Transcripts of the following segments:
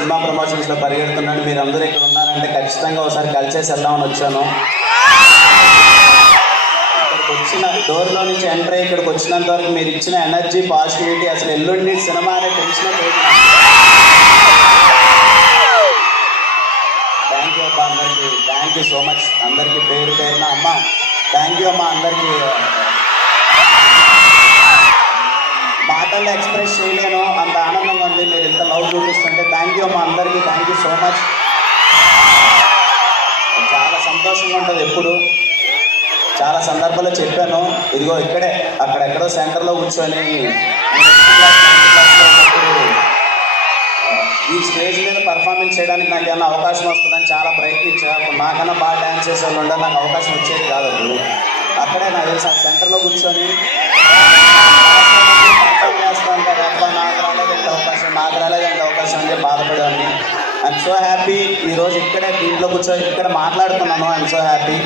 Cinema ప్రమోషన్స్లో పరిగెడుతున్నాను. మీరు అందరూ ఇక్కడ ఉన్నారంటే ఖచ్చితంగా ఒకసారి కలిసేసి వెళ్దామని వచ్చాను. ఇక్కడికి వచ్చిన డోర్లో నుంచి ఎంటర్ అయ్యి ఇక్కడికి వచ్చినంత వరకు మీరు ఇచ్చిన ఎనర్జీ, పాజిటివిటీ, అసలు ఎల్లుండి సినిమా అనే తెలిసిన థ్యాంక్ యూ అమ్మా అందరికీ. థ్యాంక్ యూ సో మచ్ అందరికీ పేరు పేరున. అమ్మ థ్యాంక్ యూ అమ్మా అందరికీ. మాటల్లో ఎక్స్ప్రెస్ చేయలేను, అంత ఆనందంగా ఉంది మీరు ఇంత లవ్ చూపిస్తుంటే. థ్యాంక్ యూ అమ్మా అందరికీ. Thank you so much. చాలా సంతోషంగా ఉంటుంది. ఎప్పుడు చాలా సందర్భాల్లో చెప్పాను, ఇదిగో ఇక్కడే అక్కడెక్కడో సెంటర్లో కూర్చొని ఈ స్టేజ్ మీద పర్ఫార్మెన్స్ చేయడానికి నాకు ఏమైనా అవకాశం వస్తుందని చాలా ప్రయత్నించాను. నాకన్నా బాగా డ్యాన్స్ చేసే వాళ్ళు ఉండాలి, నాకు అవకాశం వచ్చేది కాదు. అప్పుడు అక్కడే నాకు తెలిసి ఆ సెంటర్లో కూర్చొని పర్ఫార్మ్ చేస్తూ ఉంటారు. అబ్బా నాకు రాలేదంటే అవకాశం అంటే బాధపడేవాడిని. ఐఎమ్ సో హ్యాపీ ఈరోజు ఇక్కడే దీంట్లో కూర్చొని ఇక్కడ మాట్లాడుతున్నాను. I'm so happy.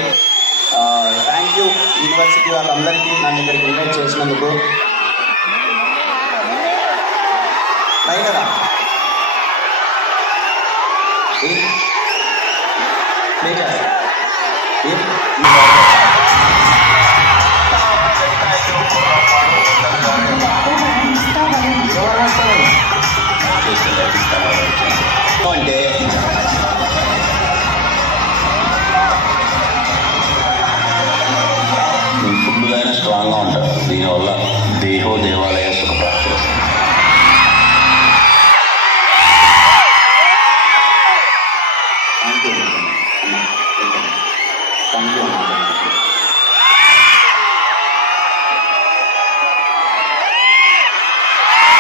Thank U university వాళ్ళందరికీ నన్ను ఇక్కడికి ఇన్వైట్ చేసినందుకు. రైటరా ప్లే చేస్తా. అంటే ఫుల్గా స్ట్రాంగ్గా ఉంటారు. దీనివల్ల దేహో దేవాలయ సుఖ ప్రాప్తి.